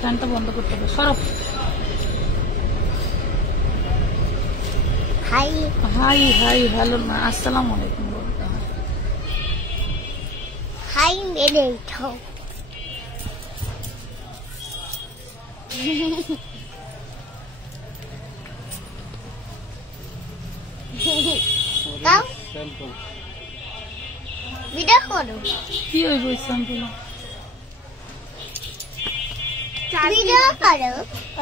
ফ্যানটা বন্ধ করতে হবে। সরব। হাই হাই হাই হ্যালো না, আসসালামু আলাইকুম বলতে হয়। হাই মেরে ঠো দাও ভিডিও করো। কি হইব স্যাম্পল? ভিডিও করো।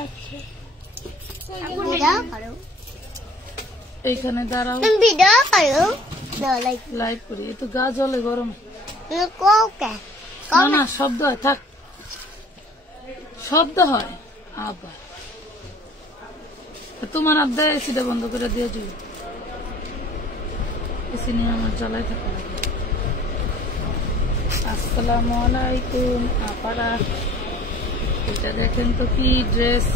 আচ্ছা ভিডিও করো। এইখানে দাঁড়াও, তুমি ভিডিও করো। লাইক লাইভ করি। এ তো গা জ্বলে গরম। কোকে না না, শব্দ হয়, থাক, শব্দ হয় আবার। তোমার আব্দা এসিটা বন্ধ করে দিয়ে দিও। এসি নিয়ে আমার জ্বালায় থাকা লাগে। আসসালামু আলাইকুম আপারা। এটা দেখেন তো কি ড্রেস,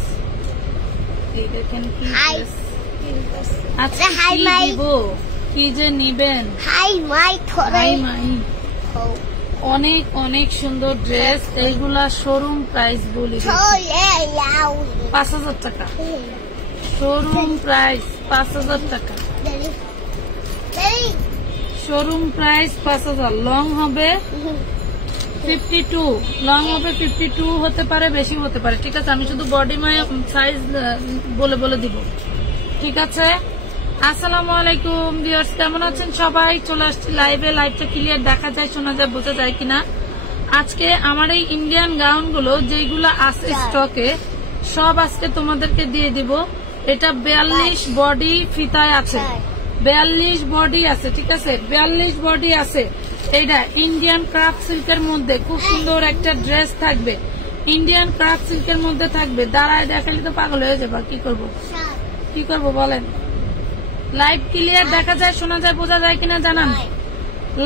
এই দেখেন কি ড্রেস। আচ্ছা হাই কি মাই দিব, কি যে নিবেন? হাই মাই থরে হাই মাই। অনেক অনেক সুন্দর ড্রেস। এইগুলা শোরুম প্রাইস বলি, থলে লাউ ৫,০০০ টাকা। শোরুম প্রাইস ৫,০০০ টাকা। Showroom price ৫,০০০। লং হবে 52, লং হবে 52 হতে পারে, বেশি হতে পারে। ঠিক আছে, আমি শুধু বডি সাইজ বলে বলে দিব। ঠিক আছে। আসসালামু আলাইকুম ভিউয়ার্স, কেমন আছেন সবাই? চলে আসছি লাইভে। লাইভটা ক্লিয়ার দেখা যায়, শোনা যায়, বোঝা যায় কিনা? আজকে আমার এই ইন্ডিয়ান গাউন গুলো যেগুলো আছে স্টকে, সব আজকে তোমাদেরকে দিয়ে দিব। এটা 42 বডি ফিতায় আছে, 42 বডি আছে। ঠিক আছে, 42 বডি আছে। এইটা ইন্ডিয়ান ক্রাফট সিল্কের মধ্যে খুব সুন্দর একটা ড্রেস থাকবে। ইন্ডিয়ান ক্রাফট সিল্কের মধ্যে থাকবে। দাঁড়ায় দেখালে তো পাগল হয়ে যাবা। কি করব কি করব বলেন? লাইভ ক্লিয়ার দেখা যায়, শোনা যায়, বোঝা যায় কিনা জানান।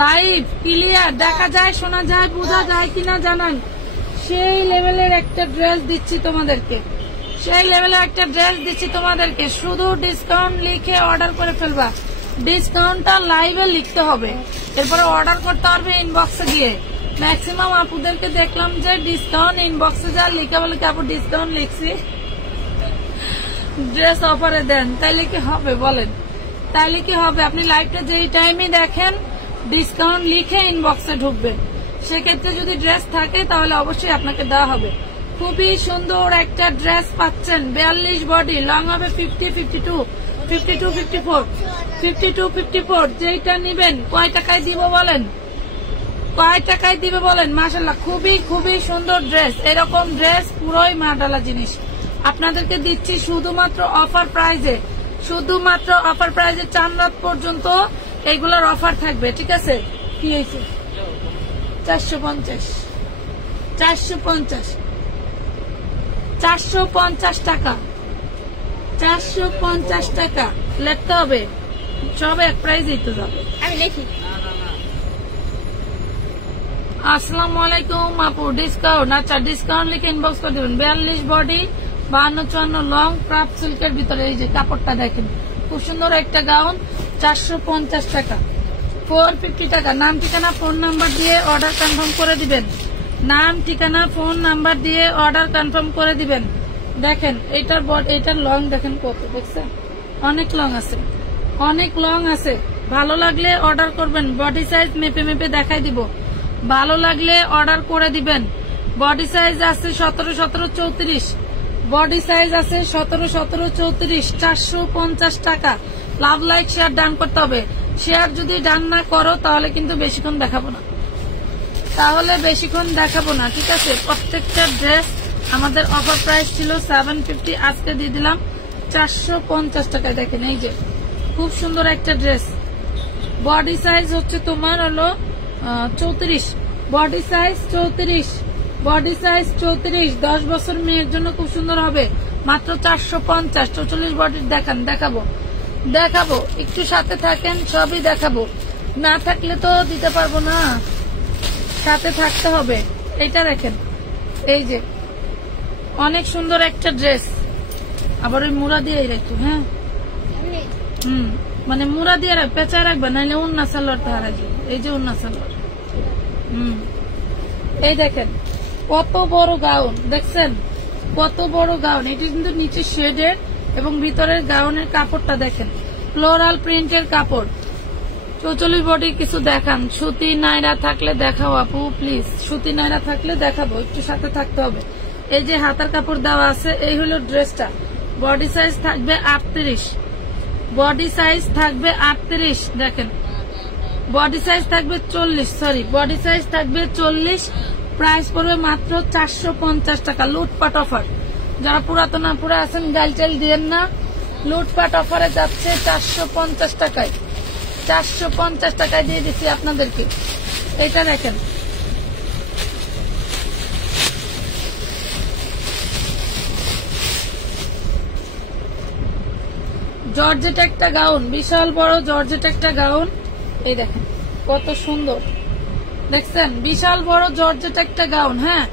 লাইভ ক্লিয়ার দেখা যায়, শোনা যায়, বোঝা যায় কিনা জানান। সেই লেভেলের একটা ড্রেস দিচ্ছি তোমাদেরকে, সেই লেভেলের একটা ড্রেস দিচ্ছি তোমাদেরকে। শুধু ডিসকাউন্ট লিখে অর্ডার করে ফেলবা। ডিসকাউন্টটা লাইভে লিখতে হবে, এরপরে অর্ডার করতে পারবে ইনবক্সে গিয়ে। ম্যাক্সিমাম আপুদেরকে দেখলাম যে ডিসকাউন্ট ইনবক্সে যা লিখে বলে কি আপু ডিসকাউন্ট লিখছি, ড্রেস অফারে দেন। তাইলে কি হবে বলেন? তাইলে কি হবে? আপনি লাইভটা যেই টাইমে দেখেন ডিসকাউন্ট লিখে ইনবক্সে ঢুকবেন। সেক্ষেত্রে যদি ড্রেস থাকে তাহলে অবশ্যই আপনাকে দেওয়া হবে। খুবই সুন্দর একটা ড্রেস পাচ্ছেন। 42 বডি, লং হবে 50, 52, 52, 54, 52, 54। যেইটা নিবেন কয় টাকায় দিব বলেন? কয় টাকায় দিবে বলেন? মাশাআল্লাহ, খুবই খুবই সুন্দর ড্রেস। এরকম ড্রেস পুরোই মাডালা জিনিস আপনাদেরকে দিচ্ছি শুধুমাত্র অফার প্রাইজে। শুধুমাত্র অফার প্রাইজে 4 রাত পর্যন্ত এইগুলোর অফার থাকবে। ঠিক আছে, কি হয়েছে? 450, 450, 450 টাকা, 450 টাকা লিখতে হবে। সব এক প্রাইজেই তো যাবে। আমি দেখি। আসসালামু আলাইকুম আপু, ডিসকাউন্ট? আচ্ছা, ডিসকাউন্ট লিখে ইনবক্স করে দেবেন। 42 বডি, 52, 54 লং, ক্রাফট সিল্কের ভিতরে। এই যে কাপড়টা দেখেন, খুব সুন্দর একটা গাউন। 450 টাকা, 450 টাকা। নাম ঠিকানা ফোন নাম্বার দিয়ে অর্ডার কনফার্ম করে দিবেন। নাম ঠিকানা ফোন নাম্বার দিয়ে অর্ডার কনফার্ম করে দিবেন। দেখেন এটার লং দেখেন কত, দেখছেন? অনেক লং আছে, অনেক লং আছে। ভালো লাগলে অর্ডার করবেন। বডি সাইজ মেপে মেপে দেখাই দিব। ভালো লাগলে অর্ডার করে দিবেন। বডি সাইজ আছে 17, 17, 34। বডি সাইজ আছে 17, 17, 34। 450 টাকা। লাভ, লাইক, শেয়ার ডান করতে হবে। শেয়ার যদি ডান না করো তাহলে কিন্তু বেশিক্ষণ দেখাবো না, ঠিক আছে? প্রত্যেকটা ড্রেস আমাদের অফার প্রাইস ছিল 750, আজকে দিয়ে দিলাম 450 টাকায়। দেখেন এই যে খুব সুন্দর একটা ড্রেস। বডি সাইজ হচ্ছে তোমার হলো 34, বডি সাইজ 34, বডি সাইজ 34। 10 বছর মেয়ের জন্য খুব সুন্দর হবে। মাত্র 450। 44 বডির দেখাবো। একটু সাথে থাকেন, সবই দেখাবো। না থাকলে তো দিতে পারবো না, সাথে থাকতে হবে। এটা দেখেন, এই যে অনেক সুন্দর একটা ড্রেস। আবার ওই মুড়া দিয়ে রাখতো। হ্যাঁ, মানে মুড়া দিয়ে পেঁচায় রাখবে, নাহলে উন্না সালোয়ার তো হারা যাবে। এই যে উন্না সালোয়ার। এই দেখেন কত বড় গাউন দেখছেন, কত বড় গাউন। এটি কিন্তু নিচে শেডের এবং ভিতরের গাউনের কাপড়টা দেখেন, ফ্লোরাল প্রিন্টের কাপড়। 44 বডি কিছু দেখান, সুতি নাইরা থাকলে দেখাও আপু প্লিজ, সুতি নাইরা থাকলে দেখাবো, একটু সাথে থাকতে হবে। এই যে হাতার কাপড় দেওয়া আছে, এই হলো ড্রেসটা। বডি সাইজ থাকবে 38, বডি সাইজ থাকবে 38, দেখেন বডি সাইজ থাকবে 40, সরি বডি সাইজ থাকবে 40। প্রাইস পড়বে মাত্র 450 টাকা, লুটপাট অফার। যারা পুরাতন আপুরা আছেন গাইল টাইল দিয়েন না, লুটপাট অফারে যাচ্ছে 450 টাকায়, 450 টাকায় দিয়ে দিচ্ছি আপনাদেরকে। এটা দেখেন, জর্জেট একটা গাউন, বিশাল বড় জর্জেট একটা গাউন। এই দেখেন কত সুন্দর, দেখছেন বিশাল বড় জর্জেট একটা গাউন। হ্যাঁ,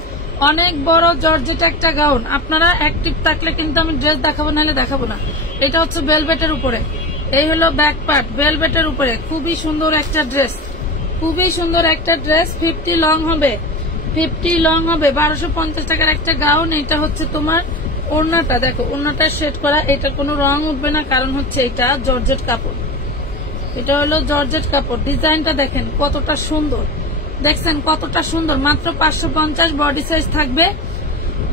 অনেক বড় জর্জেট একটা গাউন। আপনারা অ্যাক্টিভ থাকলে কিন্তু আমি ড্রেস দেখাবো, নাহলে দেখাবো না। এটা হচ্ছে ভেলভেটের উপরে, এই হলো ব্যাক পার্ট, ভেলভেটের উপরে খুবই সুন্দর একটা ড্রেস, খুবই সুন্দর একটা ড্রেস। 50 লং হবে, 50 লং হবে, 1250 টাকার একটা গাউন। এটা হচ্ছে তোমার ওড়নাটা, দেখো ওড়নাটা শেড করা, এটা কোনো রং উঠবে না, কারণ হচ্ছে এটা জর্জেট কাপড়, এটা হলো জর্জেট কাপড়। ডিজাইনটা দেখেন কতটা সুন্দর, দেখছেন কতটা সুন্দর। মাত্র 550, বডি সাইজ থাকবে,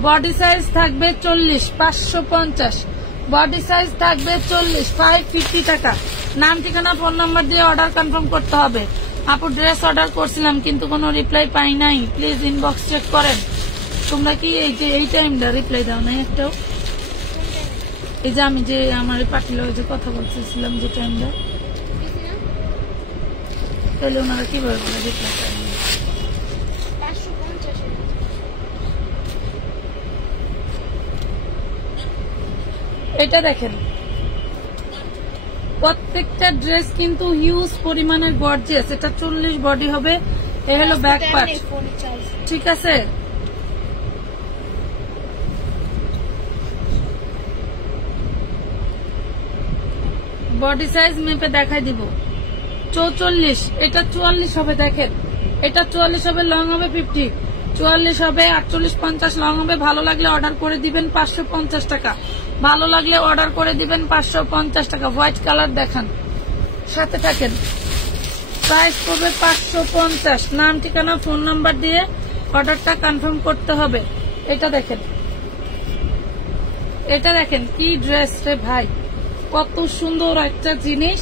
বডি সাইজ থাকবে 40, 550 বডি সাইজ থাকবে 40, 550 টাকা। নাম ঠিকানা ফোন নাম্বার দিয়ে অর্ডার কনফার্ম করতে হবে। আপু ড্রেস অর্ডার করছিলাম কিন্তু কোনো রিপ্লাই পাই নাই, প্লিজ ইনবক্স চেক করেন। তোমরা কি এই যে এই টাইমটা রিপ্লাই দাও নাই একটাও? এই যে আমি যে আমার পার্টির যে কথা বলতেছিলাম যে টাইমটা, তাহলে ওনারা কিভাবে রিপ্লাই করেন? এটা দেখেন প্রত্যেকটা ড্রেস কিন্তু হিউজ পরিমাণের গর্জিয়াস। এটা 40 বডি হবে, এ হলো ব্যাক পার্ট, ঠিক আছে। বডি সাইজ মেপে দেখাই দিব, 44, এটা 44 হবে, দেখেন এটা 44 হবে, লং হবে 50, 44 হবে, 48, 50 লং হবে। ভালো লাগলে অর্ডার করে দিবেন 550 টাকা, ভালো লাগলে অর্ডার করে দিবেন 550 টাকা। হোয়াইট কালার দেখান, সাথে থাকেন। প্রাইস পড়বে 550, নাম ঠিকানা ফোন নাম্বার দিয়ে অর্ডারটা কনফার্ম করতে হবে। এটা দেখেন, এটা দেখেন কি ড্রেস রে ভাই, কত সুন্দর একটা জিনিস।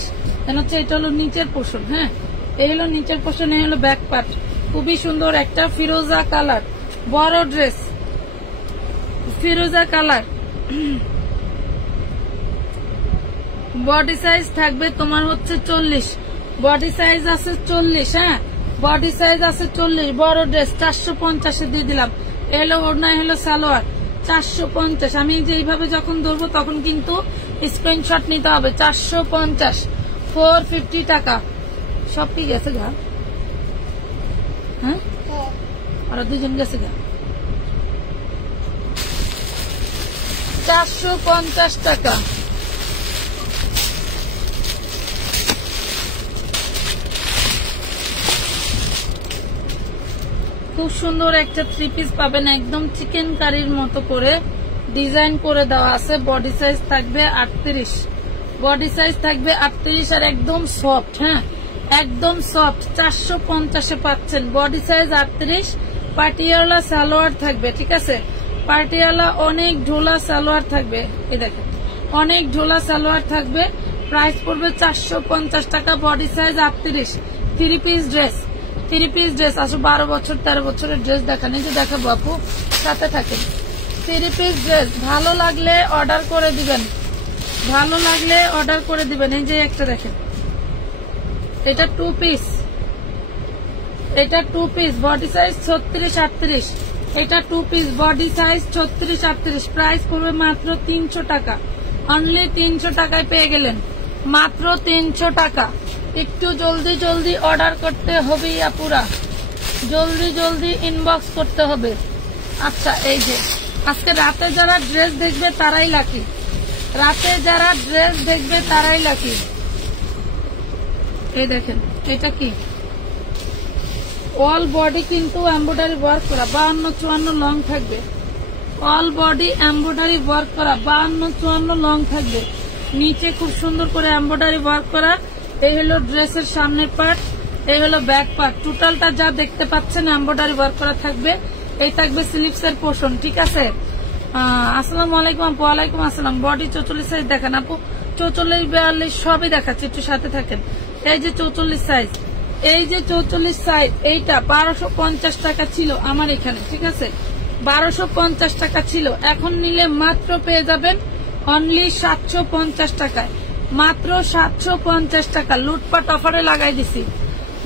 হচ্ছে এটা হলো নিচের পোর্শন, হ্যাঁ এই হলো নিচের পোর্শন, এই হলো ব্যাক পার্ট। খুবই সুন্দর একটা ফিরোজা কালার, বড় ড্রেস, ফিরোজা কালার। বডি সাইজ থাকবে তোমার হচ্ছে 40, বডি সাইজ আছে 40, হ্যাঁ বডি সাইজ আছে 40, বড় ড্রেস 450 দিয়ে দিলাম। এলো ওড়না, হলো সালোয়ার, 450। আমি যে এইভাবে যখন ধরবো তখন কিন্তু স্ক্রিনশট নিতে হবে। 450, 450 টাকা। সব কি গেছে গা? হ্যাঁ আর দুজন গেছে গা। 450 টাকা। খুব সুন্দর একটা 3 পিস পাবেন, একদম চিকেন কারির মতো করে ডিজাইন করে দেওয়া আছে। বডি সাইজ থাকবে 38, বডি সাইজ থাকবে 38 আর একদম সফট, হ্যাঁ একদম সফট। 450-এ পাচ্ছেন, বডি সাইজ 38। পাটিয়ালা সালোয়ার থাকবে, ঠিক আছে পাটিয়ালা অনেক ঢোলা সালোয়ার থাকবে, এই দেখেন অনেক ঢোলা সালোয়ার থাকবে। প্রাইস পড়বে 450 টাকা, body size 38। 3 piece dress, 3 piece dress. আসো 12 বছর 13 বছরের ড্রেস দেখান, এই যে দেখাবো আপু, সাথে থাকেন। 3 পিস ড্রেস ভালো লাগলে অর্ডার করে দিবেন, ভালো লাগলে অর্ডার করে দিবেন। এই যে একটা দেখেন, এটা 2 পিস, এটা 2 পিস, বডি সাইজ 36, 38। এটা 2 পিস, বডি সাইজ 36, 38। প্রাইস পড়বে মাত্র 300 টাকা, অনলি 300 টাকায় পেয়ে গেলেন, মাত্র 300 টাকা। একটু জলদি জলদি অর্ডার করতে হবে আপুরা, জলদি জলদি ইনবক্স করতে হবে। আচ্ছা এই যে আজকে রাতে যারা ড্রেস দেখবে তারাই লাকি, রাতে যারা ড্রেস দেখবে তারাই লাকি। এই দেখেন এটা কি, অল বডি কিন্তু এমব্রয়ডারি ওয়ার্ক করা, 52-54 লং থাকবে। অল বডি এমব্রয়ডারি ওয়ার্ক করা, 52-54 লং থাকবে। নিচে খুব সুন্দর করে এমব্রয়ডারি ওয়ার্ক করা। এই হলো ড্রেসের সামনের পার্ট, এই হলো ব্যাক পার্ট। টোটালটা যা দেখতে পাচ্ছেন এমব্রয়ডারি ওয়ার্ক করা থাকবে। এই থাকবে স্লিভস এর পোর্শন, ঠিক আছে। আসসালামু আলাইকুম আপু। ওয়ালাইকুম আসসালাম। বডি 44 সাইজ দেখান আপু। 44-42 সবই দেখাচ্ছে, একটু সাথে থাকেন। এই যে 44 সাইজ, এই যে 44 সাইজ, এইটা 1250 টাকা ছিল আমার এখানে, ঠিক আছে। 1250 টাকা ছিল, এখন নিলে মাত্র পেয়ে যাবেন অনলি 750 টাকায়। মাত্র 750 টাকা লুটপাট অফারে লাগাই দিছি,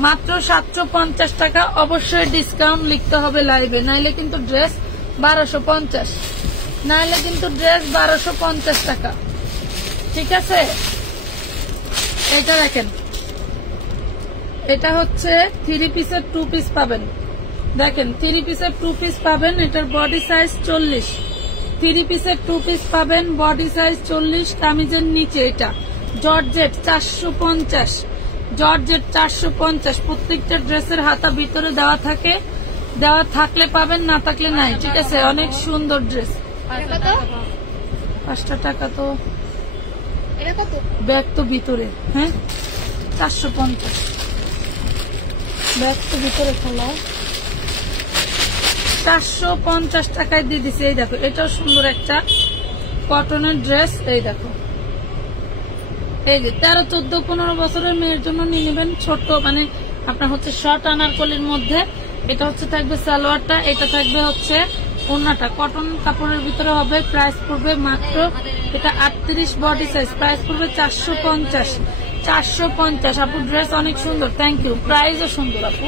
মাত্র 750 টাকা। অবশ্যই ডিসকাউন্ট লিখতে হবে লাইভে, নাইলে কিন্তু ড্রেস 1250, নাইলে কিন্তু ড্রেস 1250 টাকা, ঠিক আছে। এটা দেখেন, এটা হচ্ছে 3 পিসের 2 পিস পাবেন। দেখেন 3 পিসের 2 পিস পাবেন, এটার বডি সাইজ 40। 3 পিসের 2 পিস পাবেন, বডি সাইজ 40। কামিজের নিচে এটা জর্জেট 450, জর্জেট 450। প্রত্যেকটা ড্রেসের হাতা ভিতরে দেওয়া থাকে, দেওয়া থাকলে পাবেন, না থাকলে নাই, ঠিক আছে। অনেক সুন্দর ড্রেস। 5 টাকা তো ব্যাগ তো ভিতরে, হ্যাঁ 450 ব্যাগ তো ভিতরে খোলা, 450 টাকায় দিয়ে দিছে। এই দেখো, এটাও সুন্দর একটা কটনের ড্রেস। এই দেখো, এই যে 13, 14, 15 বছরের মেয়ের জন্য নিয়ে নেবেন। ছোট মানে আপনার হচ্ছে শর্ট আনারকলির মধ্যে। এটা হচ্ছে থাকবে সালোয়ারটা, এটা থাকবে হচ্ছে ওড়নাটা। কটন কাপড়ের ভিতরে হবে। প্রাইস পড়বে মাত্র, এটা 38 বডি সাইজ, প্রাইস পড়বে 450। 450 আপু, ড্রেস অনেক সুন্দর, থ্যাংক ইউ। প্রাইসও সুন্দর আপু।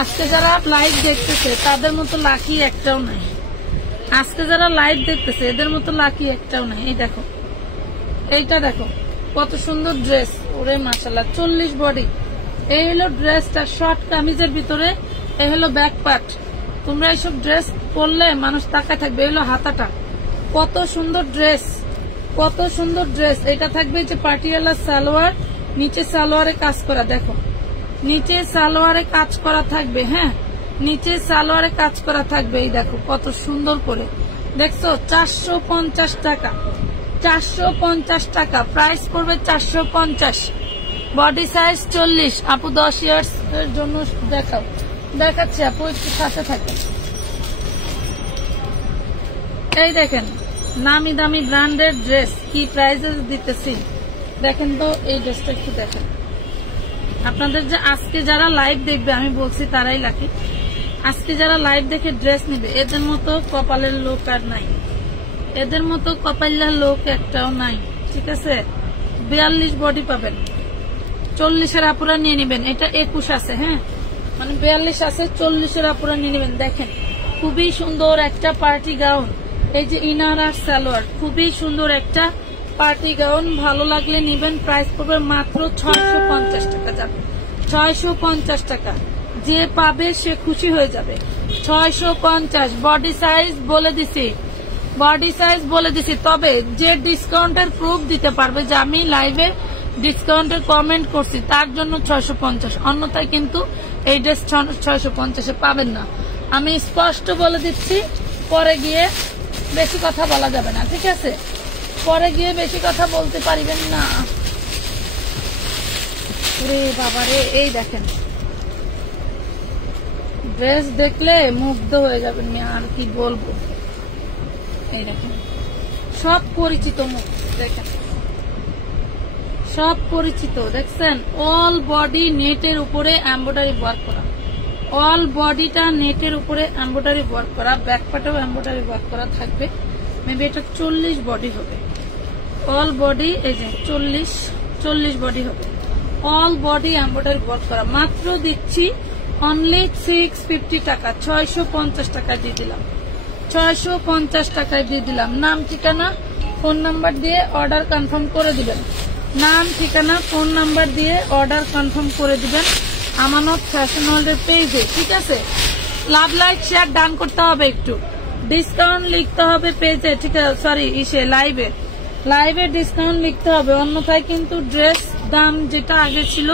আজকে যারা লাইভ দেখতেছে তাদের মতো লাকি একটাও নাই। আজকে যারা লাইভ দেখতেছে এদের মতো লাকি একটাও নাই। এই দেখো, এইটা দেখো কত সুন্দর ড্রেস, ওরে মাশাআল্লাহ। 40 বডি। এই হলো ড্রেসটা, শর্ট কামিজের ভিতরে। এই হলো ব্যাক পার্ট। তোমরা এইসব ড্রেস পরলে মানুষ তাকায় থাকবে। এই হলো হাতাটা, কত সুন্দর ড্রেস, কত সুন্দর ড্রেস। এটা থাকবে যে পাটিয়ালা সালোয়ার, নিচে সালোয়ারে কাজ করা। দেখো নিচে সালোয়ারে কাজ করা থাকবে, হ্যাঁ নিচে সালোয়ারে কাজ করা থাকবে। এই দেখো কত সুন্দর করে, দেখছো। 450 টাকা, 450 টাকা প্রাইস পড়বে। 450, বডি সাইজ 40। আপু 10 ইয়ার্স এর জন্য দেখাও, দেখাচ্ছি আপু, একটু সাথে থাকে। এই দেখেন নামি দামি ব্র্যান্ডের ড্রেস, কি প্রাইসে দিতেছি দেখেন তো। এই ড্রেসটা একটু দেখেন। আপনাদের যে আজকে যারা লাইভ দেখবে, আমি বলছি তারাই লাকি। আজকে যারা লাইভ দেখে ড্রেস নেবে, এদের মতো কপালের লোক আর নাই, এদের মতো কপালের লোক একটাও নাই, ঠিক আছে। 42 বডি পাবেন। 40-এর আপুরা নিয়ে নেবেন। এটা 21 আছে, হ্যাঁ মানে 42 আছে, 40-এর আপুরা নিয়ে নেবেন। দেখেন খুবই সুন্দর একটা পার্টি গাউন। এই যে ইনার আর সালোয়ার, খুবই সুন্দর একটা পার্টি গাউন। ভালো লাগলে নিবেন। প্রাইস পড়বে মাত্র 650 টাকা। যাবে 650 টাকা, যে পাবে সে খুশি হয়ে যাবে। 650 বডি সাইজ বলে দিছি, বডি সাইজ বলে দিছি। তবে যে ডিসকাউন্টের প্রুফ দিতে পারবে যে আমি লাইভে ডিসকাউন্টের কমেন্ট করছি, তার জন্য 650। অন্যথায় কিন্তু এই ড্রেস 650-এ পাবেন না। আমি স্পষ্ট বলে দিচ্ছি, পরে গিয়ে বেশি কথা বলা যাবে না, ঠিক আছে। পরে গিয়ে বেশি কথা বলতে পারিবেন না। রে বাবারে, এই দেখেন ড্রেস দেখলে মুগ্ধ হয়ে যাবেন, আর কি বলবো। এই দেখেন সব পরিচিত মুখ, দেখেন সব পরিচিত, দেখছেন। অল বডি নেটের উপরে এমব্রয়ডারি ওয়ার্ক করা, অল বডিটা নেটের উপরে এমব্রয়ডারি ওয়ার্ক করা। ব্যাক পার্টেও এমব্রয়ডারি ওয়ার্ক করা থাকবে। মেবি এটা 40 বডি হবে। অল বডি এই যে 40 বডি হবে। অল বডি এমব্রয়ডারি ওয়ার্ক করা। মাত্র দিচ্ছি অনলি 650 টাকা, 650 টাকা দিয়ে দিলাম। 650 টাকায় দিয়ে দিলাম। নাম ঠিকানা ফোন নাম্বার দিয়ে অর্ডার কনফার্ম করে দিবেন। নাম ঠিকানা ফোন নাম্বার দিয়ে অর্ডার কনফার্ম করে দিবেন আমানত ফ্যাশন ওয়ার্ল্ডের পেজে, ঠিক আছে। লাভ লাইক শেয়ার ডান করতে হবে, একটু ডিসকাউন্ট লিখতে হবে পেজে, ঠিক আছে। সরি লাইভে ডিসকাউন্ট লিখতে হবে, অন্যথায় কিন্তু ড্রেস দাম যেটা আগে ছিল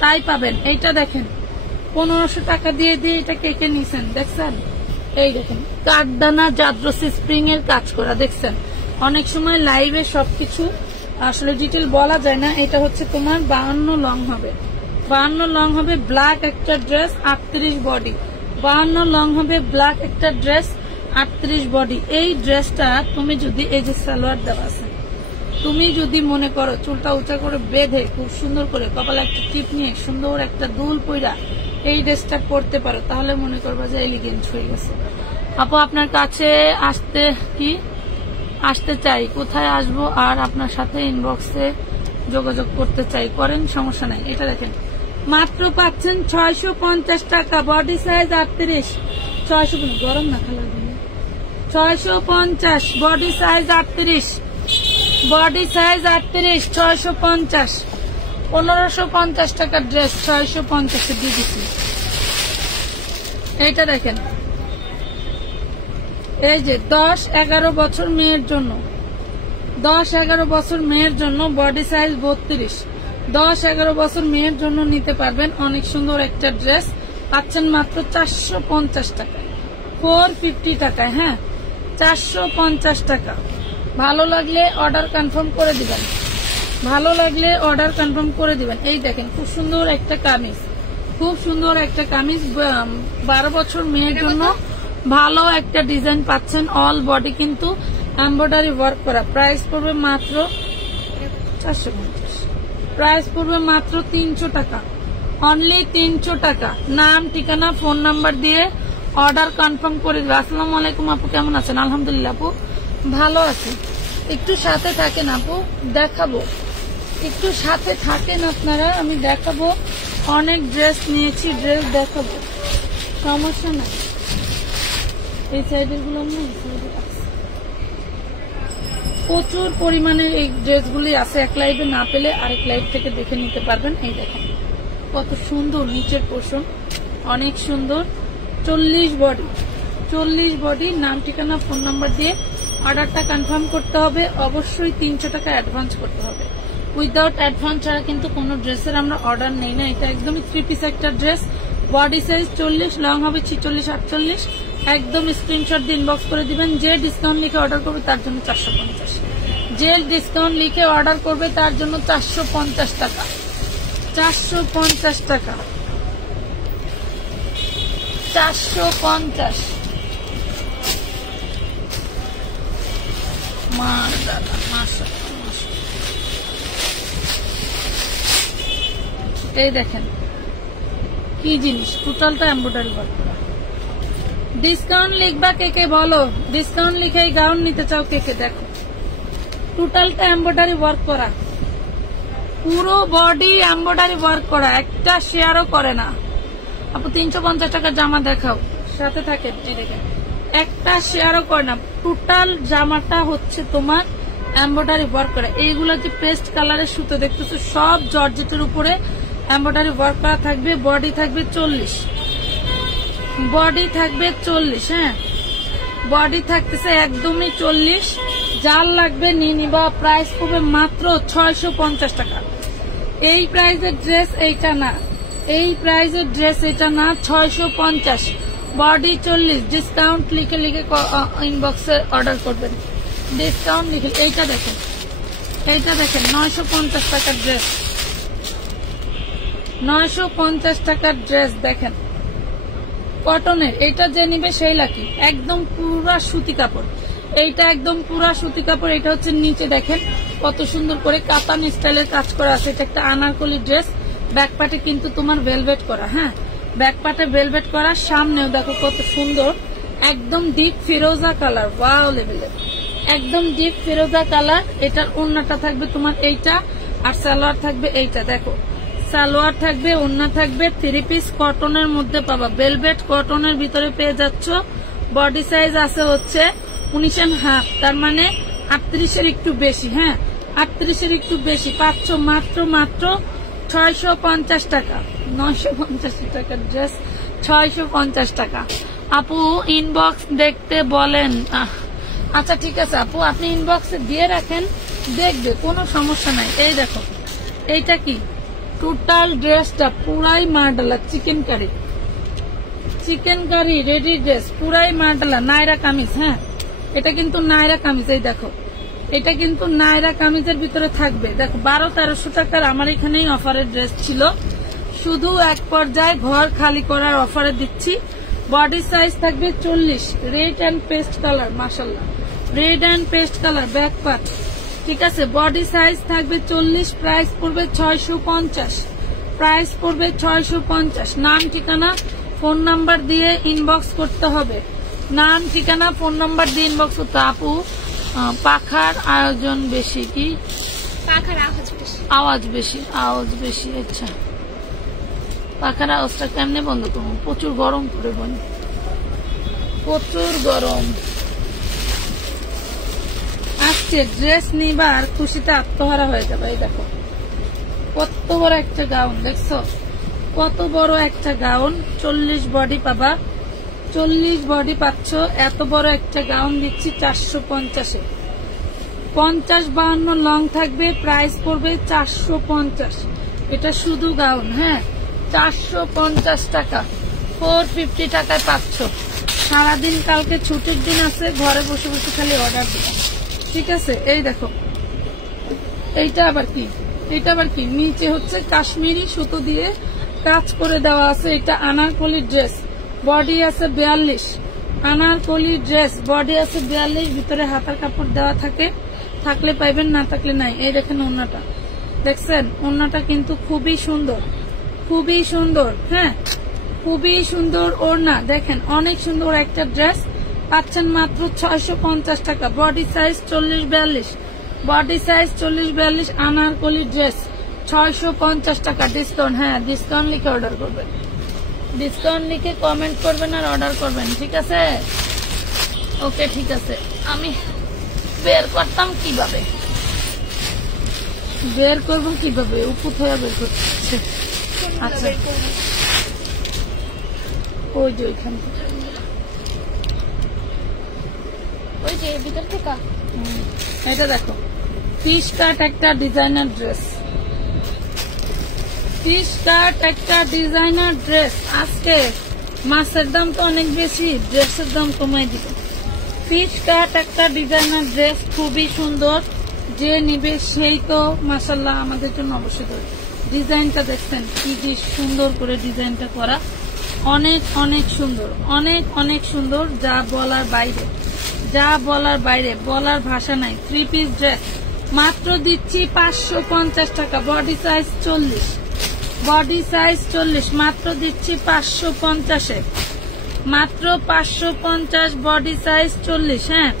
তাই পাবেন। এইটা দেখেন 1500 টাকা দিয়ে এটা কে কে নিছেন দেখছেন? এই দেখেন কাঠদানা জাদ্রসি স্প্রিং এর কাজ করা দেখছেন। অনেক সময় লাইভে সবকিছু আসলে ডিটেল বলা যায় না। এটা হচ্ছে তোমার 52 লং হবে, 52 লং হবে, ব্ল্যাক একটা ড্রেস 38 বডি, 52 লং হবে, ব্ল্যাক একটা ড্রেস 38 বডি। এই ড্রেসটা তুমি যদি এই যে সালোয়ার দেওয়া আছে, তুমি যদি মনে করো চুলটা উঁচা করে বেঁধে খুব সুন্দর করে কপালে একটা টিপ নিয়ে সুন্দর একটা দুল পইরা এই ড্রেসটা পরতে পারো, তাহলে মনে করবা যে এলিগেন্ট হয়ে গেছে। আপু আপনার কাছে আসতে চাই, কোথায় আসবো? আর আপনার সাথে ইনবক্সে যোগাযোগ করতে চাই, করেন, সমস্যা নাই। এটা দেখেন মাত্র পাচ্ছেন 650 টাকা, বডি সাইজ 38, 600 গরম না খালা 650, বডি সাইজ 38, বডি সাইজ 38, 650, 1550 টাকার ড্রেস 650 দিয়ে দিচ্ছি। এইটা দেখেন এই যে 10-11 বছর মেয়ের জন্য, 10-11 বছর মেয়ের জন্য বডি সাইজ 32, 10-11 বছর মেয়ের জন্য নিতে পারবেন। অনেক সুন্দর একটা ড্রেস পাচ্ছেন মাত্র 450 টাকায়, 450 টাকায়। হ্যাঁ 450 টাকা। ভালো লাগলে অর্ডার কনফার্ম করে দিবেন, ভালো লাগলে অর্ডার কনফার্ম করে দিবেন। এই দেখেন খুব সুন্দর একটা কামিজ, খুব সুন্দর একটা কামিজ 12 বছর মেয়ের জন্য ভালো একটা ডিজাইন পাচ্ছেন। অল বডি কিন্তু এমব্রয়ডারি ওয়ার্ক করা। প্রাইস পড়বে মাত্র 450, প্রাইস পড়বে মাত্র 300 টাকা, অনলি 300 টাকা। নাম ঠিকানা ফোন নাম্বার দিয়ে অর্ডার কনফার্ম করে দিবে। আসসালামু আলাইকুম আপু, কেমন আছেন? আলহামদুলিল্লাহ আপু ভালো আছি। একটু সাথে থাকেন আপু, দেখাবো, একটু সাথে থাকেন আপনারা, আমি দেখাবো। অনেক ড্রেস নিয়েছি, ড্রেস দেখাবো, সমস্যা নাই। এই সাইডের গুলো প্রচুর পরিমাণে এই ড্রেসগুলি আছে। এক লাইভে না পেলে আরেক লাইভ থেকে দেখে নিতে পারবেন। এই দেখেন কত সুন্দর নিচের পোর্শন, অনেক সুন্দর। 40 বডি, 40 বডি। নাম ঠিকানা ফোন নাম্বার দিয়ে অর্ডারটা কনফার্ম করতে হবে। অবশ্যই 300 টাকা অ্যাডভান্স করতে হবে। উইদাউট অ্যাডভান্স ছাড়া কিন্তু কোনো ড্রেসের আমরা অর্ডার নেই না। এটা একদমই 3 পিস একটা ড্রেস, বডি সাইজ 40, লং হবে 46-48। একদম স্ক্রিনশট দিয়ে ইনবক্স করে দিবেন। যে ডিসকাউন্ট লিখে অর্ডার করবে তার জন্য 450, যে ডিসকাউন্ট লিখে অর্ডার করবে তার জন্য 450 টাকা, 450 টাকা, 450। এই দেখেন কি জিনিস, টোটালটা এমব্রয়ডারি ওয়ার্ক করা। ডিসকাউন্ট লিখবা কে কে বলো, ডিসকাউন্ট লিখে এই গাউন নিতে চাও কে কে? দেখো টোটালটা এমব্রয়ডারি ওয়ার্ক করা, পুরো বডি এমব্রয়ডারি ওয়ার্ক করা, একটা শেয়ারও করে না। আপু 350 টাকা জামা দেখাও, সাথে থাকেন। এই দেখেন একটা শেয়ারও করে না, টোটাল জামাটা হচ্ছে তোমার এমব্রয়ডারি ওয়ার্ক করা। এইগুলো যে পেস্ট কালারের সুতো দেখতেছো সব জর্জেটের উপরে এমব্রয়ডারি ওয়ার্ক করা থাকবে। বডি থাকবে 40, বডি থাকবে 40। হ্যাঁ বডি থাকতেছে একদমই 40। যার লাগবে নিয়ে নিবা। প্রাইস পড়বে মাত্র 650 টাকা। এই প্রাইসের ড্রেস এইটা না, এই প্রাইসের ড্রেস এটা না, 650, বডি 40। ডিসকাউন্ট লিখে লিখে ইনবক্সে অর্ডার করবেন, ডিসকাউন্ট লিখে। এইটা দেখেন, এইটা দেখেন 950 টাকার ড্রেস, 950 টাকার ড্রেস দেখেন কটনের। এটা যে নিবে সেই লাকি। একদম পুরা সুতি কাপড়, এইটা একদম পুরা সুতি কাপড়। এটা হচ্ছে নিচে দেখেন কত সুন্দর করে কাতান স্টাইলের কাজ করা আছে। এটা একটা আনারকলি ড্রেস, ব্যাকপার্টে কিন্তু তোমার ভেলভেট করা। হ্যাঁ ব্যাকপার্টে ভেলভেট করা, সামনেও দেখো কত সুন্দর, একদম ডিপ ফিরোজা কালার, ওয়াও লেভেলের, একদম ডিপ ফিরোজা কালার। এটার ওড়নাটা থাকবে তোমার এইটা, আর সালোয়ার থাকবে এইটা। দেখো সালোয়ার থাকবে, ওড়না থাকবে, 3 পিস কটনের মধ্যে পাবা, ভেলভেট কটনের ভিতরে পেয়ে যাচ্ছ। বডি সাইজ আছে হচ্ছে 19.5, তার মানে 38-এর একটু বেশি। হ্যাঁ 38-এর একটু বেশি পাচ্ছ মাত্র মাত্র 650 টাকা। 950 টাকার ড্রেস 650 টাকা। আপু ইনবক্স দেখতে বলেন। আচ্ছা ঠিক আছে আপু, আপনি ইনবক্সে দিয়ে রাখেন, দেখবে, কোনো সমস্যা নাই। এই দেখো এইটা কি, টোটাল ড্রেসটা পুরাই মার্ডালা chicken curry. Chicken curry ready dress পুরাই মার্ডালা নায়রা কামিজ। হ্যাঁ, এটা কিন্তু নায়রা কামিজ। এই দেখো, এটা কিন্তু নায়রা কামিজের ভিতরে থাকবে। দেখো 1200-1300 টাকার আমার এখানেই অফারের ড্রেস ছিল, শুধু এক পর্যায়ে ঘর খালি করার অফারে দিচ্ছি। বডি সাইজ থাকবে 40, রেড অ্যান্ড পেস্ট কালার, মাশাআল্লাহ red and paste colour back part. ঠিক আছে, বডি সাইজ থাকবে 40, প্রাইস পড়বে 650, প্রাইস পড়বে 650। নাম ঠিকানা ফোন নাম্বার দিয়ে ইনবক্স করতে হবে, নাম ঠিকানা ফোন নাম্বার দিয়ে ইনবক্স করতে। আপু পাখার আয়োজন বেশি কি? পাখার আওয়াজ বেশি, আওয়াজ বেশি, আওয়াজ বেশি। আচ্ছা, পাখার আওয়াজটা কেমনে বন্ধ করবো? প্রচুর গরম করে বন্ধ, প্রচুর গরম। আসছে ড্রেস নিবার খুশিতে আত্মহারা হয়ে যাবে। এই দেখো কত বড় একটা গাউন, দেখছো কত বড় একটা গাউন। 40 বডি পাবা, 40 বডি পাচ্ছ। এত বড় একটা গাউন দিচ্ছি 450-এ। 50-52 লং থাকবে, প্রাইস পড়বে 450। এটা শুধু গাউন। হ্যাঁ, 450 টাকা, 450 টাকায় পাচ্ছ। সারাদিন কালকে ছুটির দিন আছে, ঘরে বসে বসে খালি অর্ডার দিলাম। ঠিক আছে, এই দেখো এইটা আবার কি? এটা আবার কি? নিচে হচ্ছে কাশ্মীরি সুতো দিয়ে কাজ করে দেওয়া আছে। এটা আনারকলি ড্রেস, বডি আছে 42। আনারকলি ড্রেস, বডি আছে 42, ভিতরে হাতার কাপড় দেওয়া থাকে, থাকলে পাইবেন, না থাকলে নাই। এই দেখেন ওড়নাটা, দেখছেন ওড়নাটা কিন্তু খুবই সুন্দর, খুবই সুন্দর। হ্যাঁ, খুবই সুন্দর ওড়না, দেখেন অনেক সুন্দর একটা ড্রেস পাচ্ছেন মাত্র 650 টাকা। Body size 40-42, body size 40-42 Anarkali dress 650 টাকা। ডিসকাউন্ট, হ্যাঁ ডিসকাউন্ট লিখে অর্ডার করবেন, ডিসকাউন্ট লিখে কমেন্ট করবেন আর অর্ডার করবেন। ঠিক আছে, ওকে ঠিক আছে। আমি বের করতাম কিভাবে, বের করবো কিভাবে? উপুত হয়ে বের করতে। আচ্ছা, ওই যে ওইখান থেকে, ওই যে ভিতর থেকে। এটা দেখো পিস কাট একটা ডিজাইনার ড্রেস, পিস কাট একটা ডিজাইনার ড্রেস। আজকে মাছের দাম তো অনেক বেশি, ড্রেসের দাম কমাই দিব। পিস কাট একটা ডিজাইনার ড্রেস, খুবই সুন্দর। যে নিবে সেই তো মাশাআল্লাহ আমাদের জন্য অবশ্যই দেবে। ডিজাইনটা দেখছেন কি সুন্দর করে ডিজাইনটা করা, অনেক অনেক সুন্দর, অনেক অনেক সুন্দর, যা বলার বাইরে, যা বলার বাইরে, বলার ভাষা নাই। 3 পিস ড্রেস মাত্র দিচ্ছি 550 টাকা। বডি সাইজ 40, বডি সাইজ 40, মাত্র দিচ্ছি 550-এ, মাত্র 550। বডি সাইজ 40, হ্যাঁ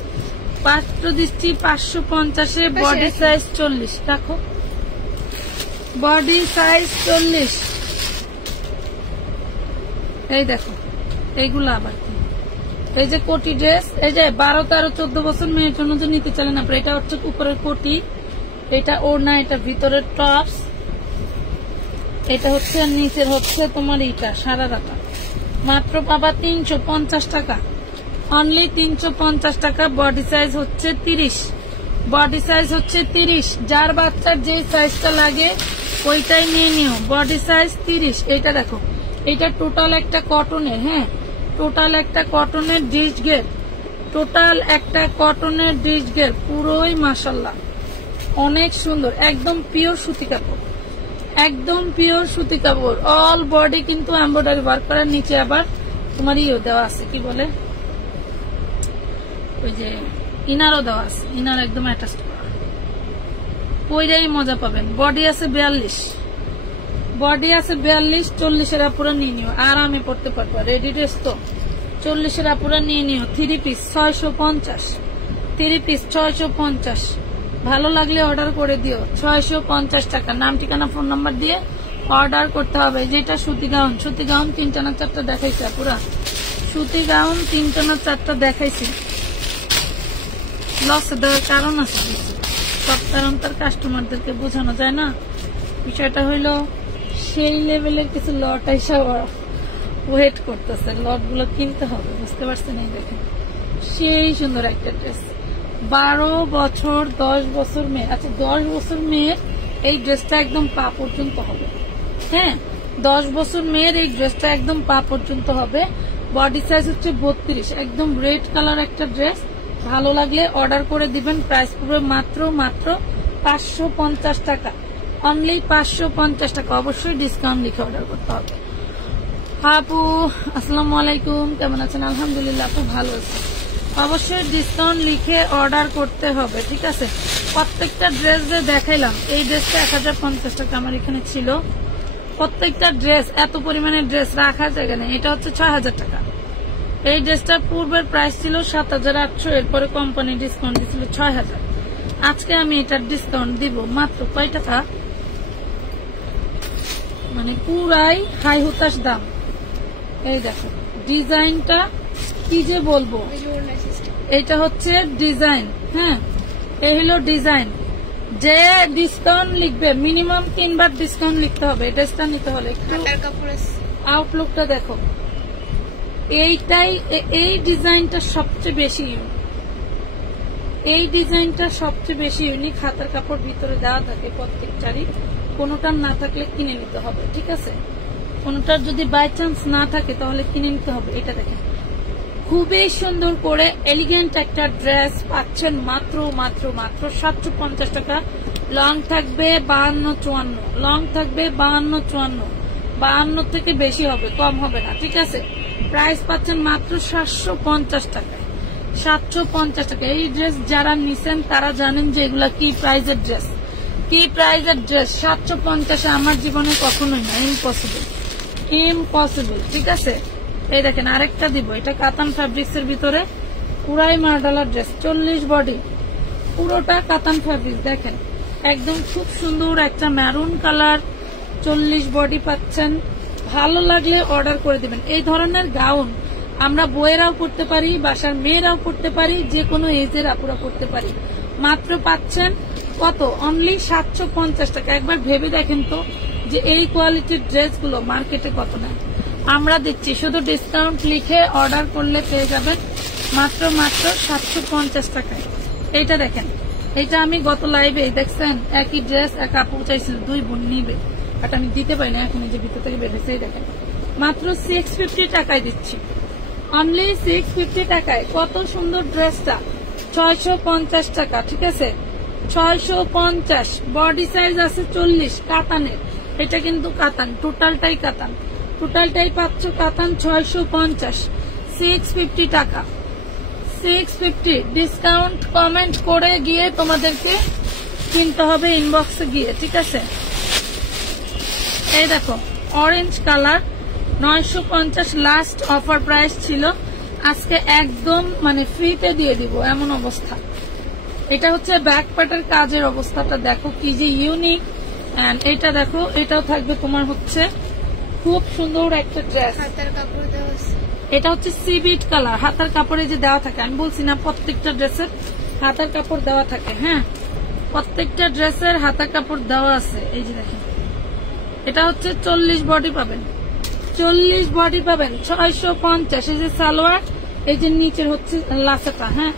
মাত্র দিচ্ছি 550-এ, বডি সাইজ 40। দেখো বডি সাইজ 40। এই দেখো এইগুলো আবার কি? এই যে কোটি ড্রেস, এই যে 12, 13, 14 বছর মেয়ের জন্য তো নিতে চাইলেন আপনার। এটা হচ্ছে উপরের কোটি, এটা ওড়না, এটা ভিতরের টপস, এটা হচ্ছে নিচের হচ্ছে তোমার ইটা সারারাটা। মাত্র পাবা 350 টাকা, অনলি 350 টাকা। বডি সাইজ হচ্ছে 30, বডি সাইজ হচ্ছে 30। যার বাচ্চার যে সাইজটা লাগে ওইটাই নিয়ে নিও। Body size 30। এটা দেখো, এটা টোটাল একটা কটনের, হ্যাঁ টোটাল একটা কটনের ডিশ গের, টোটাল একটা কটনের ডিশ গের, পুরোই মাশাআল্লাহ অনেক সুন্দর, একদম পিওর সুতি কাপড়, একদম পিওর সুতি কাপড়। অল বডি কিন্তু এমব্রয়ডারি ওয়ার্ক করার, নিচে আবার তোমার ইও দেওয়া আছে, কি বলে ওই যে ইনারও দেওয়া আছে, ইনার একদম অ্যাটাচ করা, ওইটাই মজা পাবেন। বডি আছে 42, বডি আছে 42, 40-এর আপুরা নিয়ে নিও, আরামে পড়তে পারবা। রেডি ড্রেস তো 40-এর আপুরা নিয়ে নিও। 3 পিস 650, 3 পিস 650। ভালো লাগলে অর্ডার করে দিও। 650 টাকা। নাম ঠিকানা ফোন নাম্বার দিয়ে অর্ডার করতে হবে। যেটা সুতি গাউন, সুতি গাউন 3টা না 4টা দেখাইছে পুরা, সুতি গাউন 3টা না 4টা দেখাইছি। লস দেওয়ার কারণ আছে, সব কারণ তার কাস্টমারদেরকে বোঝানো যায় না। বিষয়টা হইলো সেই লেভেলের কিছু লট আইসা ওয়েট করতেছে, লট গুলো কিনতে হবে, বুঝতে পারছেন? এই দেখেন সেই সুন্দর একটা ড্রেস, 12 বছর 10 বছর মেয়ে, আচ্ছা 10 বছর মেয়ের এই ড্রেসটা একদম পা পর্যন্ত হবে। হ্যাঁ 10 বছর মেয়ের এই ড্রেসটা একদম পা পর্যন্ত হবে। বডি সাইজ হচ্ছে 32, একদম রেড কালার একটা ড্রেস। ভালো লাগলে অর্ডার করে দিবেন। প্রাইস পড়বে মাত্র 550 টাকা, অনলি 550 টাকা। অবশ্যই ডিসকাউন্ট লিখে অর্ডার করতে হবে। আপু আসসালামু আলাইকুম, কেমন আছেন? আলহামদুলিল্লাহ আপু ভালো আছি। অবশ্যই ডিসকাউন্ট লিখে অর্ডার করতে হবে, ঠিক আছে? প্রত্যেকটা ড্রেস যে দেখাইলাম, এই ড্রেসটা 1050 টাকা আমার এখানে ছিল। প্রত্যেকটা ড্রেস, এত পরিমাণে ড্রেস রাখার জায়গা নেই। এটা হচ্ছে 6000 টাকা। এই ড্রেসটার পূর্বের প্রাইস ছিল 7800, এরপরে কোম্পানি ডিসকাউন্ট দিয়েছিল 6000। আজকে আমি এটার ডিসকাউন্ট দিব মাত্র কয় টাকা, মানে পুরাই হাই হুতাশ দাম। এই দেখো ডিজাইনটা কি যে বলবো, এটা হচ্ছে ডিজাইন। হ্যাঁ, এই হলো ডিজাইন। যে ডিসকাউন্ট লিখবে মিনিমাম 3 বার ডিসকাউন্ট লিখতে হবে। এই ড্রেসটা নিতে হলে একটু আউটলুকটা দেখো। এইটাই, এই ডিজাইনটা সবচেয়ে বেশি ইউনিক। এই ডিজাইনটা সবচেয়ে বেশি ইউনিক। হাতার কাপড় ভিতরে দেওয়া থাকে প্রত্যেকটারই। কোনোটার না থাকলে কিনে নিতে হবে, ঠিক আছে? কোনোটার যদি বাই চান্স না থাকে তাহলে কিনে নিতে হবে। এটা দেখেন, খুবই সুন্দর করে এলিগেন্ট একটা ড্রেস পাচ্ছেন মাত্র 750 টাকা। লং থাকবে 52-54, লং থাকবে 52-54, 52 থেকে বেশি হবে, কম হবে না, ঠিক আছে? প্রাইস পাচ্ছেন মাত্র 750 টাকায়। 750 টাকা। এই ড্রেস যারা নিছেন তারা জানেন যে এগুলা কি প্রাইজের ড্রেস, কি প্রাইজের ড্রেস। 750 আমার জীবনে কখনোই না, ইম্পসিবল, ঠিক আছে? এই দেখেন আরেকটা দিব, এটা কাতান ফ্যাব্রিক্স এর ভিতরে পুরাই মার্ডালার ড্রেস। 40 বডি, পুরোটা কাতান ফ্যাব্রিক। দেখেন একদম খুব সুন্দর একটা ম্যারুন কালার, 40 বডি পাচ্ছেন। ভালো লাগলে অর্ডার করে দিবেন। এই ধরনের গাউন আমরা বইয়েরাও পড়তে পারি, বাসার মেয়েরাও পড়তে পারি, যে কোনো এজের আপুরা পড়তে পারি। মাত্র পাচ্ছেন কত, অনলি 750 টাকা। একবার ভেবে দেখেন তো যে এই কোয়ালিটির ড্রেসগুলো মার্কেটে কত নেয়। আমরা দিচ্ছি, শুধু ডিসকাউন্ট লিখে অর্ডার করলে পেয়ে যাবেন মাত্র 750 টাকায়। এইটা দেখেন, এটা আমি গত লাইভে দেখছেন, একই ড্রেস এক আপু চাইছিল 2 বোন নিবে, বাট আমি দিতে পারি না, এখন যে ভিতর থেকে বেঁধেছে। দেখেন মাত্র 650 টাকায় দিচ্ছি, অনলি 650 টাকায়। কত সুন্দর ড্রেসটা, 650 টাকা, ঠিক আছে? 650। বডি সাইজ আছে 40, কাতানের। এটা কিন্তু কাতান, টোটালটাই কাতান, টোটালটাই পাচ্ছ কাতান। 650, 650 টাকা, 650। ডিসকাউন্ট কমেন্ট করে গিয়ে তোমাদেরকে কিনতে হবে ইনবক্সে গিয়ে, ঠিক আছে? এই দেখো orange colour, 950 last offer price ছিল, আজকে একদম মানে ফ্রিতে দিয়ে দিব এমন অবস্থা। এটা হচ্ছে ব্যাক পার্টের কাজের অবস্থাটা দেখো কি যে ইউনিক। এন্ড এটা দেখো, এটাও থাকবে তোমার হচ্ছে খুব সুন্দর একটা ড্রেস। হাতার কাপড় দেওয়া আছে, এটা হচ্ছে সিবিট কালার। হাতার কাপড়ে যে দেওয়া থাকে, আমি বলছি না প্রত্যেকটা ড্রেসের হাতার কাপড় দেওয়া থাকে। হ্যাঁ, প্রত্যেকটা ড্রেসের হাতার কাপড় দেওয়া আছে। এই যে দেখেন, এটা হচ্ছে 40 বডি পাবেন, 40 বডি পাবেন 650। এই যে সালোয়ার, এই যে নিচের হচ্ছে লাসাটা, হ্যাঁ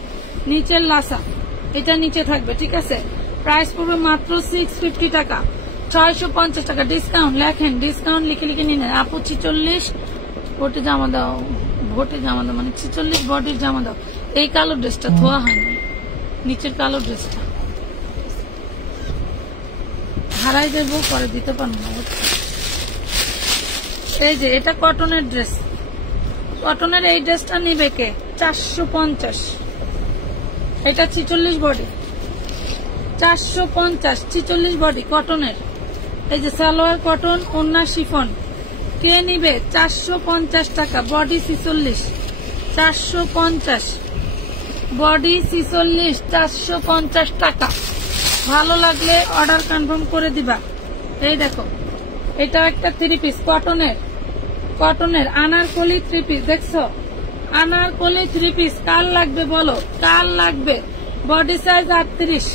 নিচের লাসা, এটা নিচে থাকবে, ঠিক আছে? প্রাইস পড়বে মাত্র 650 টাকা, 650 টাকা। ডিসকাউন্ট লেখেন, ডিসকাউন্ট লিখে লিখে নিন। আপু 46 ভোটে জামা দাও, ভোটে জামা দাও মানে 46 বডির জামা দাও। এই কালো ড্রেসটা ধোয়া হয়নি, নিচের কালো ড্রেসটা হারাই দেবো, পরে দিতে পারবো না। এই যে এটা কটনের ড্রেস, কটনের এই ড্রেসটা নিবে কে? 450। এটা 46 বডি, 450, 46 বডি কটনের। এই যে সালোয়ার কটন, ওন্না শিফন। কে নিবে? 450 টাকা, বডি 46, 450 বডি 46, 450 টাকা। ভালো লাগলে অর্ডার কনফার্ম করে দিবা। এই দেখো, এটাও একটা 3 পিস কটনের, কটনের আনারকলি 3 পিস। দেখছো আনারকলি 3 পিস। কার লাগবে বলো, কার লাগবে? বডি সাইজ 38,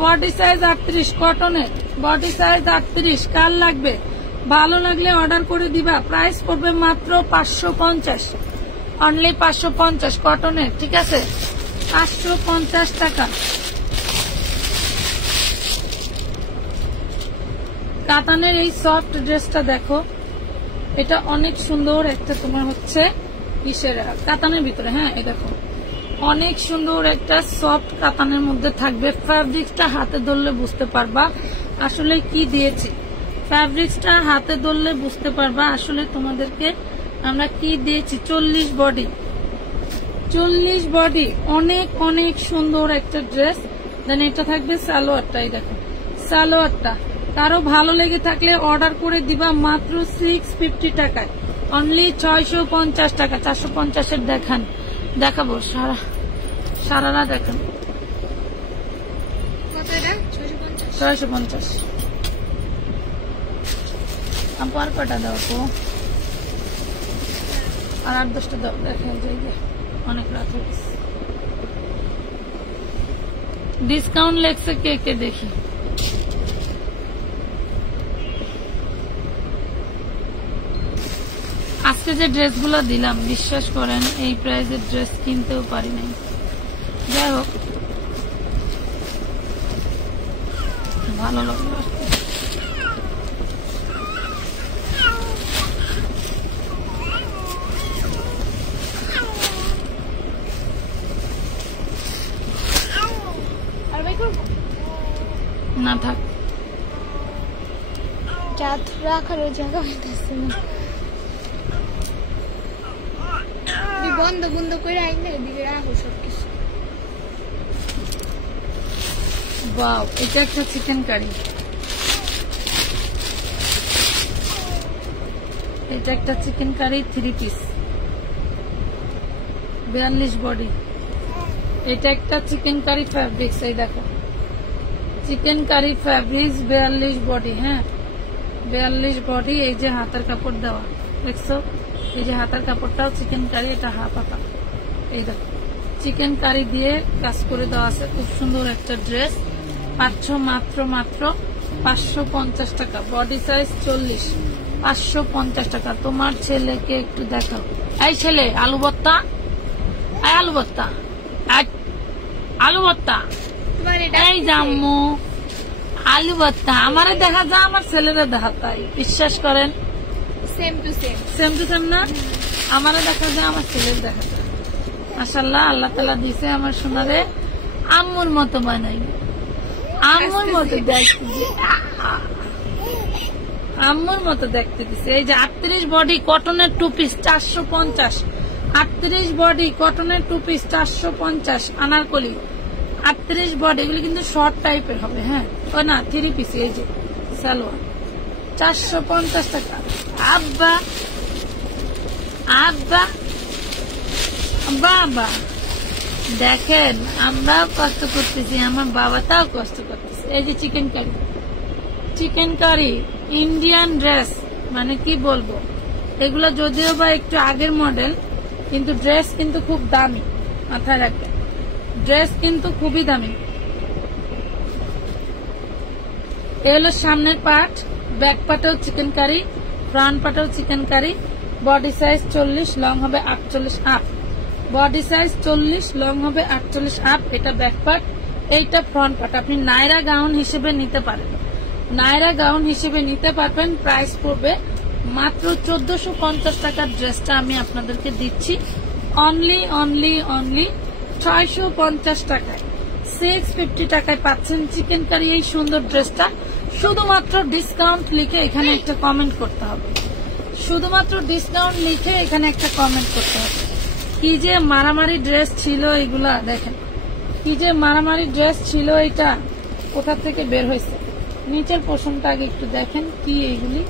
বডি সাইজ 38 কটনের, বডি সাইজ 38। কার লাগবে? ভালো লাগলে অর্ডার করে দিবা। প্রাইস পড়বে মাত্র 550, অনলি 550 কটনের, ঠিক আছে? 550 টাকা। কাতানের এই সফট ড্রেসটা দেখো, এটা অনেক সুন্দর একটা তোমার হচ্ছে কিসের কাতানের ভিতরে। হ্যাঁ এই দেখো অনেক সুন্দর একটা সফট কাতানের মধ্যে থাকবে। ফ্যাব্রিক্সটা হাতে ধরলে বুঝতে পারবা আসলে কি দিয়েছি। ফ্যাব্রিক্সটা হাতে ধরলে বুঝতে পারবা আসলে তোমাদেরকে আমরা কি দিয়েছি। 40 বডি অনেক অনেক সুন্দর একটা ড্রেস। দেন এটা থাকবে সালোয়ারটা। এই দেখো সালোয়ারটা কারো ভালো লেগে থাকলে অর্ডার করে দিবা মাত্র 650 টাকায়, অনলি 650 টাকা। 450-এর দেখাবো সারারা দেখান 650। আর কটা দাও তো, আর 8-10টা দাও। দেখা যায় অনেক রাত হয়ে গেছে। ডিসকাউন্ট লেগছে কে কে দেখি। আজকে যে ড্রেসগুলো দিলাম বিশ্বাস করেন এই প্রাইসের ড্রেস কিনতেও পারি নাই। যাই হোক ভালো লাগলো। না থাক রাখার জায়গা হইতেছে না। বন্ধ করে আইন এদিকে রাখো সবকিছু। ওয়াও এটা একটা চিকেন কারি। এটা একটা চিকেন কারি 3 পিস 42 বডি। এটা একটা চিকেন কারি ফ্যাব্রিক্স। এই দেখো চিকেন কারি ফ্যাব্রিক্স 42 বডি। হ্যাঁ 42 বডি। এই যে হাতার কাপড় দেওয়া দেখছো, এই যে হাতার কাপড়টাও চিকেন কারি, এটা হাফ হাতা। এই দেখো চিকেন কারি দিয়ে কাজ করে দেওয়া আছে। খুব সুন্দর একটা ড্রেস। পাচ্ছ মাত্র 550 টাকা। বডি সাইজ 40, 550 টাকা। তোমার ছেলেকে একটু দেখাও। এই ছেলে আলু ভর্তা, আলু ভর্তা, আলু ভর্তা। এই জাম্মু আলু ভর্তা আমারে দেখা যায়, আমার ছেলেরা দেখা তাই। বিশ্বাস করেন সেম টু সেম না, আমারে দেখা যায় আমার ছেলের দেখা যায়। মাশাআল্লাহ আল্লাহ তাআলা দিছে আমার সোনারে আম্মুর মতো বানাই, আম্মুর মতো দেখতে, আম্মুর মতো দেখতে দিছে। এই যে 38 বডি কটনের 2 পিস 450। 38 বডি কটনের 2 পিস 450 আনারকলি। 38 বডি এগুলো কিন্তু শর্ট টাইপের হবে। হ্যাঁ ও না 3 পিস। এই যে সালোয়ার 450 টাকা। আব্বা আব্বা বাবা দেখেন আমরাও কষ্ট করতেছি, আমার বাবাটাও কষ্ট করতেছে। এই যে chicken curry, chicken curry Indian dress, মানে কি বলবো, এগুলো যদিও বা একটু আগের মডেল কিন্তু ড্রেস কিন্তু খুব দামি। মাথায় রাখবেন ড্রেস কিন্তু খুবই দামি। এই হলো সামনের পার্ট, ব্যাক পার্টেও চিকেন কারি, ফ্রন্ট পার্টেও chicken curry. Body size 40, long হবে 48 আপ। বডি সাইজ 40, লং হবে 48 আপ। এটা ব্যাক পার্ট, এইটা ফ্রন্ট পার্ট। আপনি নায়রা গাউন হিসেবে নিতে পারেন, নায়রা গাউন হিসেবে নিতে পারবেন। প্রাইস পড়বে মাত্র 1450 টাকার ড্রেসটা আমি আপনাদেরকে দিচ্ছি অনলি 650 টাকায়। 650 টাকায় পাচ্ছেন চিকেন কারি এই সুন্দর ড্রেসটা। শুধুমাত্র ডিসকাউন্ট লিখে এখানে একটা কমেন্ট করতে হবে, শুধুমাত্র ডিসকাউন্ট লিখে এখানে একটা কমেন্ট করতে হবে। কি যে মারামারি ড্রেস ছিল এগুলা, দেখেন কি যে মারামারি ড্রেস ছিল। এটা কোথা থেকে বের হয়েছে, নিচের পোর্শনটা আগে একটু দেখেন কি এইগুলি।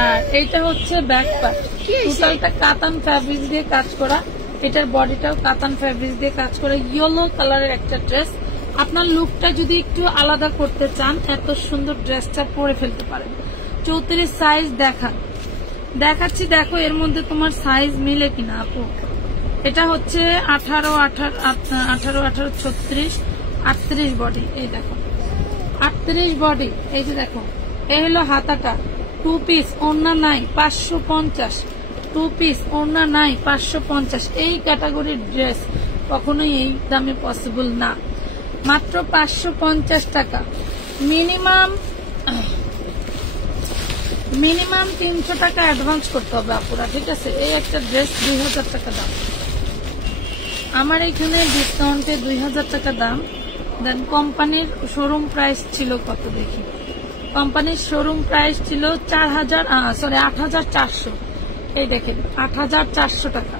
আর এইটা হচ্ছে ব্যাক পার্ট, টোটালটা কাতান ফ্যাব্রিক দিয়ে কাজ করা। এটার বডিটাও কাতান ফ্যাব্রিক দিয়ে কাজ করে। ইয়েলো কালারের একটা ড্রেস। আপনার লুকটা যদি একটু আলাদা করতে চান, এত সুন্দর ড্রেসটা পরে ফেলতে পারেন। 34 সাইজ দেখাচ্ছি, দেখো এর মধ্যে তোমার সাইজ মিলে কিনা আপু। এটা হচ্ছে 18, 36, 38 বডি। এই দেখো 38 বডি। এই যে দেখো এই হলো হাতাটা। 2 পিস ওড়না নাই 550, 2 পিস ওড়না নাই 550। এই ক্যাটাগরির ড্রেস কখনোই এই দামে পসিবল না। মাত্র 550 টাকা। মিনিমাম মিনিমাম 300 টাকা অ্যাডভান্স করতে হবে আপুরা, ঠিক আছে। এই একটা ড্রেস 2000 টাকা দাম, আমার এখানে ডিসকাউন্টে 2000 টাকা দাম। দেন কোম্পানির শোরুম প্রাইস ছিল কত দেখি, কোম্পানির শোরুম প্রাইস ছিল 8400। এই দেখেন 8400 টাকা।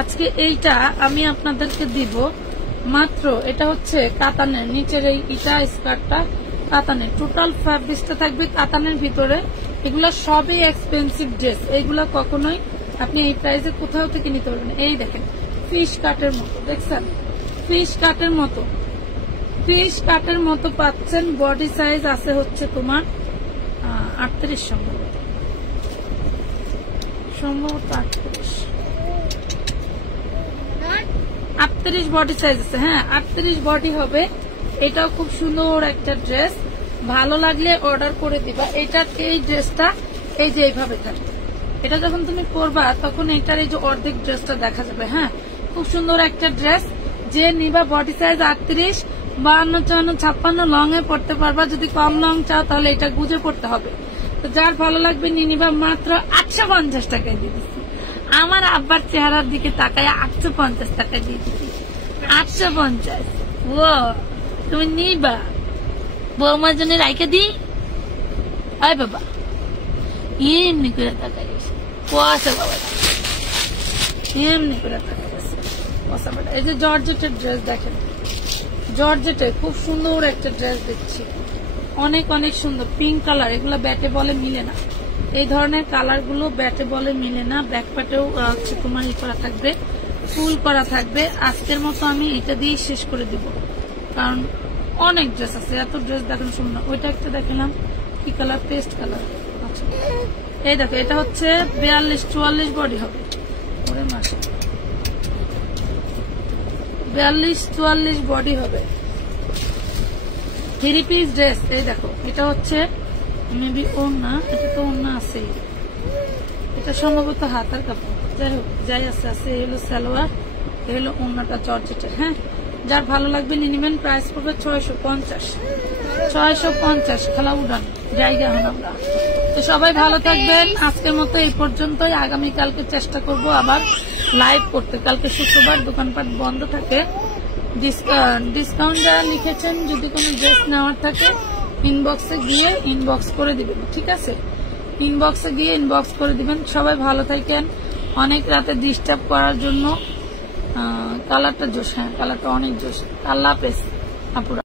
আজকে এইটা আমি আপনাদেরকে দিব মাত্র, এটা হচ্ছে কাতানের নিচের এই ইটা স্কার্টটা কাতানের, টোটাল ফ্যাব্রিক্সটা থাকবে কাতানের ভিতরে। এগুলো সবই এক্সপেন্সিভ ড্রেস, এইগুলা কখনোই আপনি এই প্রাইসে কোথাও থেকে নিতে পারবেন। এই দেখেন ফিশ কাটের মতো, দেখছেন ফিশ কাটের মতো, ফিশ কাটের মতো পাচ্ছেন। বডি সাইজ আছে হচ্ছে তোমার 38, সম্ভবত 38 বডি সাইজ আছে। হ্যাঁ 38 বডি হবে। এটাও খুব সুন্দর একটা ড্রেস, ভালো লাগলে অর্ডার করে দিবা। এই ড্রেসটা এই যে এইভাবে থাকবে, এটা যখন তুমি পরবা তখন এটার এই যে অর্ধেক ড্রেসটা দেখা যাবে। হ্যাঁ খুব সুন্দর একটা ড্রেস, যে নিবা বডি সাইজ 38, 52, 54, 56 লং এ পড়তে পারবা। যদি কম লং চাও তাহলে এটা গুজে পড়তে হবে। তো যার ভালো লাগবে নিয়ে নিবা, মাত্র 850 টাকায় দিয়ে দিচ্ছি। আমার আব্বার চেহারার দিকে তাকায় 850 টাকায় দিয়ে দিচ্ছি। 850, ও তুমি নিবা বৌমার জন্য রাইখে দি। আয় বাবা এমনি করে তাকাই কুয়াশা, বাবা এমনি করে তাকাই কুয়াশা। এই যে জর্জেটের ড্রেস দেখেন, জর্জেটের খুব সুন্দর একটা ড্রেস দেখছি, অনেক অনেক সুন্দর। পিঙ্ক কালার, এগুলো ব্যাটে বলে মিলে না, এই ধরনের কালার গুলো ব্যাটে বলে মিলে না। ব্যাক পাটেও হচ্ছে তোমার ই করা থাকবে, ফুল করা থাকবে। আজকের মতো আমি এটা দিয়েই শেষ করে দিব, কারণ অনেক ড্রেস আছে, এত ড্রেস দেখানো সম্ভব না। ওইটা একটা দেখালাম, কি কালার, পেস্ট কালার। আচ্ছা এই দেখো, এটা হচ্ছে 42-44 বডি হবে। ওরে মাসে 42-44 বডি হবে, 3 পিস ড্রেস। এই দেখো এটা হচ্ছে মেবি ওড়না, এটা তো ওড়না আছে, এটা সম্ভবত হাতার কাপড়। যাই হোক যাই আছে আছে, এই হলো সালোয়ার, এই হলো ওড়নাটা জর্জেটের। হ্যাঁ যার ভালো লাগবে নিয়ে নেবেন। প্রাইস পড়বে 650 খেলা উড়ান জায়গা হন আমরা। তো সবাই ভালো থাকবেন, আজকের মতো এই পর্যন্তই। আগামীকালকে চেষ্টা করব আবার লাইভ করতে, কালকে শুক্রবার দোকানপাট বন্ধ থাকে। ডিসকাউন্ট যারা লিখেছেন, যদি কোনো ড্রেস নেওয়ার থাকে ইনবক্সে গিয়ে ইনবক্স করে দিবেন, ঠিক আছে। ইনবক্সে গিয়ে ইনবক্স করে দিবেন। সবাই ভালো থাকেন, অনেক রাতে ডিস্টার্ব করার জন্য। কালারটা জোশ, হ্যাঁ কালারটা অনেক জোশ। আল্লাহ হাফেজ আপুরা।